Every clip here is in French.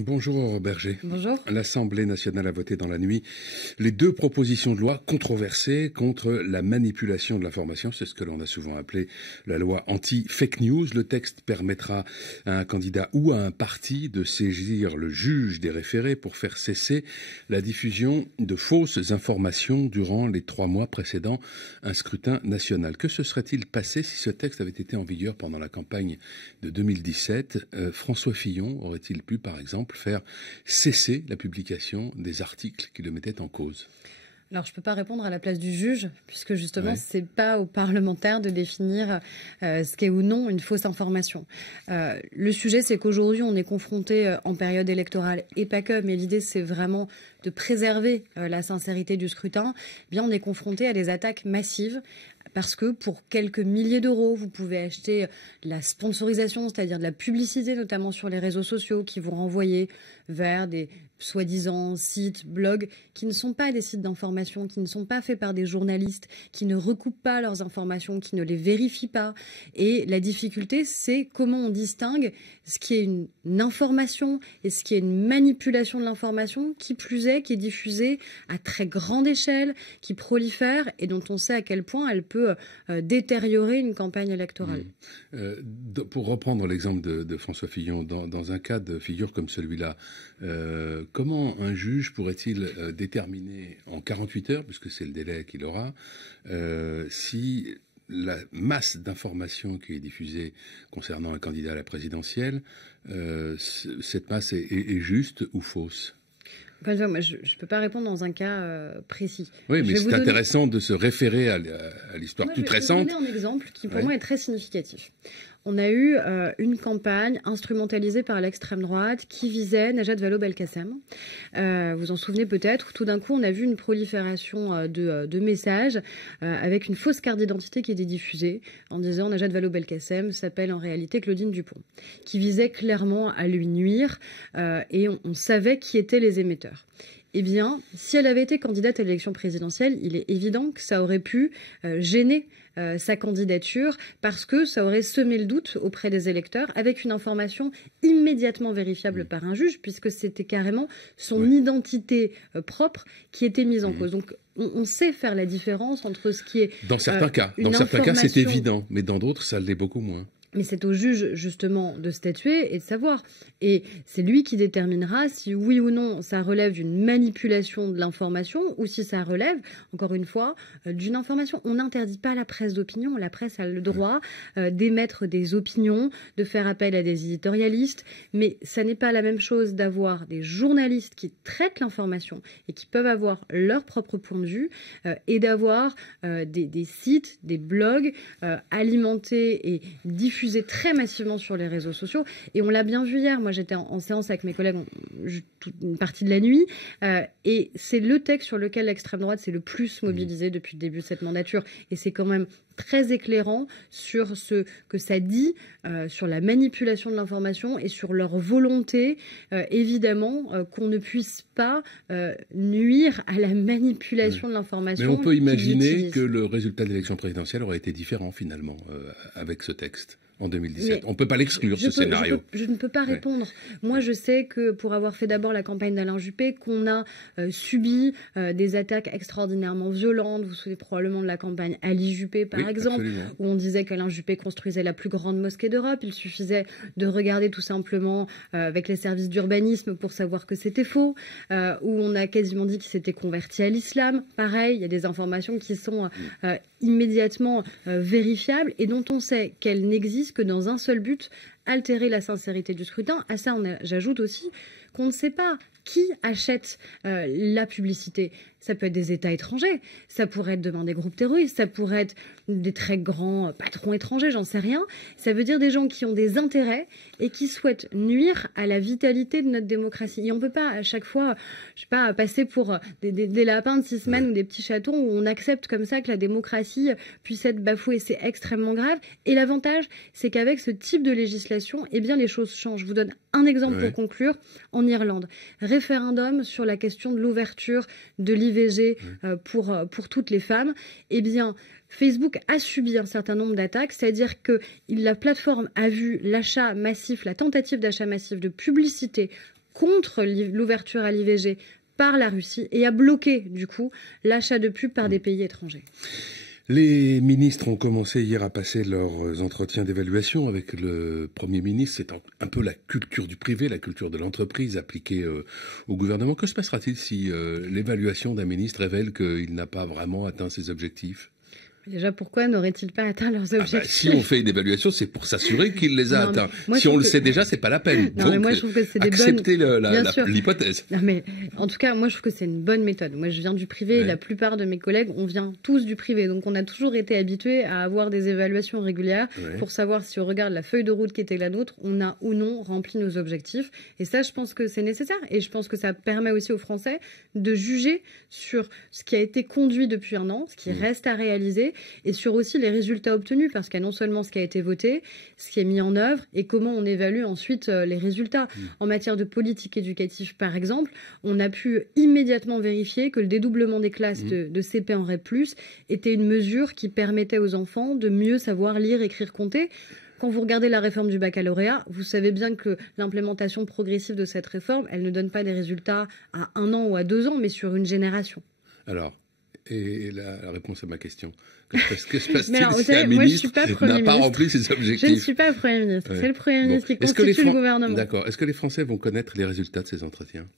Bonjour Aurore Berger. Bonjour. L'Assemblée nationale a voté dans la nuit les deux propositions de loi controversées contre la manipulation de l'information. C'est ce que l'on a souvent appelé la loi anti-fake news. Le texte permettra à un candidat ou à un parti de saisir le juge des référés pour faire cesser la diffusion de fausses informations durant les 3 mois précédant un scrutin national. Que se serait-il passé si ce texte avait été en vigueur pendant la campagne de 2017 ? François Fillon aurait-il pu, par exemple, faire cesser la publication des articles qui le mettaient en cause? Alors, je ne peux pas répondre à la place du juge, puisque justement, c'est pas aux parlementaires de définir ce qu'est ou non une fausse information. Le sujet, c'est qu'aujourd'hui, on est confronté en période électorale, et pas que, mais l'idée, c'est vraiment de préserver la sincérité du scrutin. Eh bien, on est confronté à des attaques massives, parce que pour quelques milliers d'euros, vous pouvez acheter de la sponsorisation, c'est-à-dire de la publicité, notamment sur les réseaux sociaux, qui vont renvoyer vers des soi-disant sites, blogs, qui ne sont pas des sites d'information, qui ne sont pas faits par des journalistes, qui ne recoupent pas leurs informations, qui ne les vérifient pas. Et la difficulté, c'est comment on distingue ce qui est une information et ce qui est une manipulation de l'information, qui plus est, qui est diffusée à très grande échelle, qui prolifère et dont on sait à quel point elle peut détériorer une campagne électorale. Pour reprendre l'exemple de François Fillon, dans un cas de figure comme celui-là, comment un juge pourrait-il déterminer en 48 heures, puisque c'est le délai qu'il aura, si la masse d'informations qui est diffusée concernant un candidat à la présidentielle, cette masse est juste ou fausse? Encore une fois, moi, je ne peux pas répondre dans un cas précis. Oui, mais c'est intéressant de se référer à l'histoire toute récente. Je vais vous donner un exemple qui, pour moi, est très significatif. On a eu une campagne instrumentalisée par l'extrême droite qui visait Najat Vallaud-Belkacem. Vous en souvenez peut-être, tout d'un coup, on a vu une prolifération de messages avec une fausse carte d'identité qui était diffusée en disant Najat Vallaud-Belkacem s'appelle en réalité Claudine Dupont, qui visait clairement à lui nuire et on savait qui étaient les émetteurs. Eh bien, si elle avait été candidate à l'élection présidentielle, il est évident que ça aurait pu gêner sa candidature parce que ça aurait semé le doute auprès des électeurs avec une information immédiatement vérifiable par un juge puisque c'était carrément son identité propre qui était mise en cause. Donc, on sait faire la différence entre ce qui est dans certains cas, c'est évident, mais dans d'autres, ça l'est beaucoup moins. Mais c'est au juge, justement, de statuer et de savoir. Et c'est lui qui déterminera si, oui ou non, ça relève d'une manipulation de l'information ou si ça relève, encore une fois, d'une information. On n'interdit pas la presse d'opinion. La presse a le droit d'émettre des opinions, de faire appel à des éditorialistes. Mais ça n'est pas la même chose d'avoir des journalistes qui traitent l'information et qui peuvent avoir leur propre point de vue et d'avoir des sites, des blogs alimentés et diffusés très massivement sur les réseaux sociaux. Et on l'a bien vu hier. Moi, j'étais en séance avec mes collègues une partie de la nuit. Et c'est le texte sur lequel l'extrême droite s'est le plus mobilisée depuis le début de cette mandature. Et c'est quand même très éclairant sur ce que ça dit, sur la manipulation de l'information et sur leur volonté, évidemment, qu'on ne puisse pas nuire à la manipulation de l'information. Mais on peut imaginer que le résultat de l'élection présidentielle aurait été différent, finalement, avec ce texte. En 2017. On ne peut pas l'exclure, ce scénario. Je ne peux pas répondre. Moi, je sais que pour avoir fait d'abord la campagne d'Alain Juppé, qu'on a subi des attaques extraordinairement violentes. Vous vous souvenez probablement de la campagne Ali Juppé, par exemple, où on disait qu'Alain Juppé construisait la plus grande mosquée d'Europe. Il suffisait de regarder tout simplement avec les services d'urbanisme pour savoir que c'était faux. Où on a quasiment dit qu'il s'était converti à l'islam. Pareil, il y a des informations qui sont immédiatement vérifiables et dont on sait qu'elles n'existent que dans un seul but, altérer la sincérité du scrutin. À ça, j'ajoute aussi qu'on ne sait pas qui achète la publicité. Ça peut être des États étrangers, ça pourrait être demain des groupes terroristes, ça pourrait être des très grands patrons étrangers, j'en sais rien. Ça veut dire des gens qui ont des intérêts et qui souhaitent nuire à la vitalité de notre démocratie. Et on ne peut pas à chaque fois, je sais pas, passer pour des lapins de 6 semaines ou des petits chatons où on accepte comme ça que la démocratie puisse être bafouée. C'est extrêmement grave. Et l'avantage, c'est qu'avec ce type de législation, eh bien, les choses changent. Je vous donne un exemple pour conclure. En Irlande, référendum sur la question de l'ouverture de l'IVG pour toutes les femmes. Eh bien, Facebook a subi un certain nombre d'attaques, c'est-à-dire que la plateforme a vu l'achat massif, la tentative d'achat massif de publicité contre l'ouverture à l'IVG par la Russie et a bloqué, du coup, l'achat de pubs par des pays étrangers. Les ministres ont commencé hier à passer leurs entretiens d'évaluation avec le Premier ministre. C'est un peu la culture du privé, la culture de l'entreprise appliquée au gouvernement. Que se passera-t-il si l'évaluation d'un ministre révèle qu'il n'a pas vraiment atteint ses objectifs ? Déjà, pourquoi n'auraient-ils pas atteint leurs objectifs ? Si on fait une évaluation, c'est pour s'assurer qu'il les a atteints. Si on le sait déjà, c'est pas la peine. Non, donc, mais moi, je trouve que c'est accepter l'hypothèse. Non, mais en tout cas, moi, je trouve que c'est une bonne méthode. Moi, je viens du privé. Ouais. La plupart de mes collègues, on vient tous du privé. Donc, on a toujours été habitués à avoir des évaluations régulières pour savoir si on regarde la feuille de route qui était la nôtre, on a ou non rempli nos objectifs. Et ça, je pense que c'est nécessaire. Et je pense que ça permet aussi aux Français de juger sur ce qui a été conduit depuis un an, ce qui reste à réaliser, et sur aussi les résultats obtenus, parce qu'il y a non seulement ce qui a été voté, ce qui est mis en œuvre, et comment on évalue ensuite les résultats. En matière de politique éducative, par exemple, on a pu immédiatement vérifier que le dédoublement des classes de CP en REP+, était une mesure qui permettait aux enfants de mieux savoir lire, écrire, compter. Quand vous regardez la réforme du baccalauréat, vous savez bien que l'implémentation progressive de cette réforme, elle ne donne pas des résultats à 1 an ou à 2 ans, mais sur une génération. Alors, et la réponse à ma question. Que se passe-t-il si un ministre n'a pas rempli ses objectifs ? Je ne suis pas Premier ministre. C'est le Premier ministre qui constitue le gouvernement. D'accord. Est-ce que les Français vont connaître les résultats de ces entretiens ?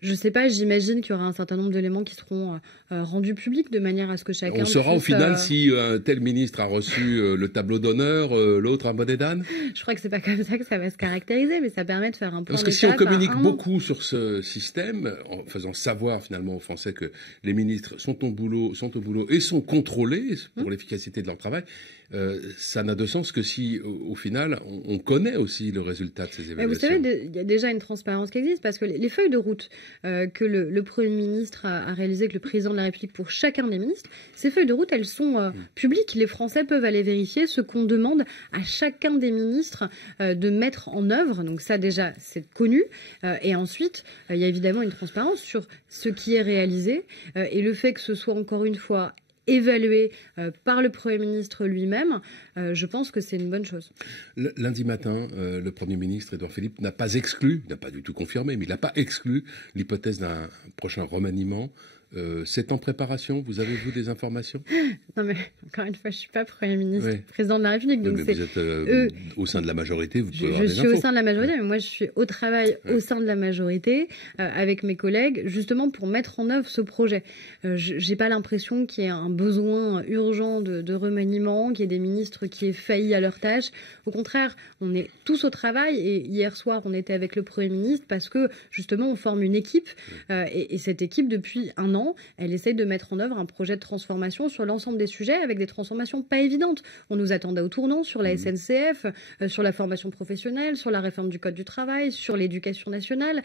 Je ne sais pas, j'imagine qu'il y aura un certain nombre d'éléments qui seront rendus publics de manière à ce que chacun... On saura au final si un tel ministre a reçu le tableau d'honneur, l'autre un bonnet d'âne ? Je crois que c'est pas comme ça que ça va se caractériser, mais ça permet de faire un point d'étape. Parce que si on communique beaucoup sur ce système, en faisant savoir finalement aux Français que les ministres sont au boulot et sont contrôlés pour l'efficacité de leur travail, ça n'a de sens que si, au final, on connaît aussi le résultat de ces évaluations. Vous savez, il y a déjà une transparence qui existe, parce que les feuilles de route que le Premier ministre a réalisées avec le Président de la République pour chacun des ministres, ces feuilles de route, elles sont publiques. Les Français peuvent aller vérifier ce qu'on demande à chacun des ministres de mettre en œuvre. Donc ça, déjà, c'est connu. Et ensuite, il y a évidemment une transparence sur ce qui est réalisé et le fait que ce soit, encore une fois, évalué par le Premier ministre lui-même, je pense que c'est une bonne chose. Lundi matin, le Premier ministre, Édouard Philippe, n'a pas exclu, il n'a pas du tout confirmé, mais il n'a pas exclu l'hypothèse d'un prochain remaniement. C'est en préparation. Vous avez-vous des informations ? Non, mais encore une fois, je ne suis pas Premier ministre, président de la République. Donc mais vous êtes au sein de la majorité, vous pouvez avoir des infos. Je suis au sein de la majorité, mais moi, je suis au travail au sein de la majorité avec mes collègues, justement pour mettre en œuvre ce projet. Je n'ai pas l'impression qu'il y ait un besoin urgent de remaniement, qu'il y ait des ministres qui aient failli à leur tâche. Au contraire, on est tous au travail et hier soir, on était avec le Premier ministre parce que, justement, on forme une équipe et cette équipe, depuis 1 an, elle essaye de mettre en œuvre un projet de transformation sur l'ensemble des sujets avec des transformations pas évidentes. On nous attendait au tournant sur la SNCF, sur la formation professionnelle, sur la réforme du Code du travail, sur l'éducation nationale,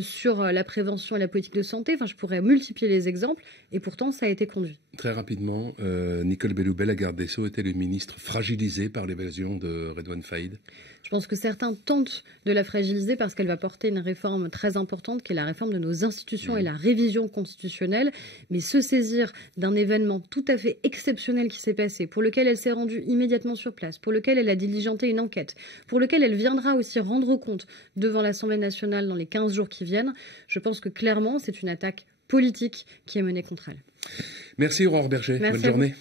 sur la prévention et la politique de santé. Enfin, je pourrais multiplier les exemples et pourtant, ça a été conduit. Très rapidement, Nicole Belloubet, la garde des Sceaux, était le ministre fragilisé par l'évasion de Redouane Faïd ? Je pense que certains tentent de la fragiliser parce qu'elle va porter une réforme très importante qui est la réforme de nos institutions et la révision constitutionnelle. Mais se saisir d'un événement tout à fait exceptionnel qui s'est passé, pour lequel elle s'est rendue immédiatement sur place, pour lequel elle a diligenté une enquête, pour lequel elle viendra aussi rendre compte devant l'Assemblée nationale dans les 15 jours qui viennent, je pense que clairement c'est une attaque politique qui est menée contre elle. Merci Aurore Berger. Bonne journée.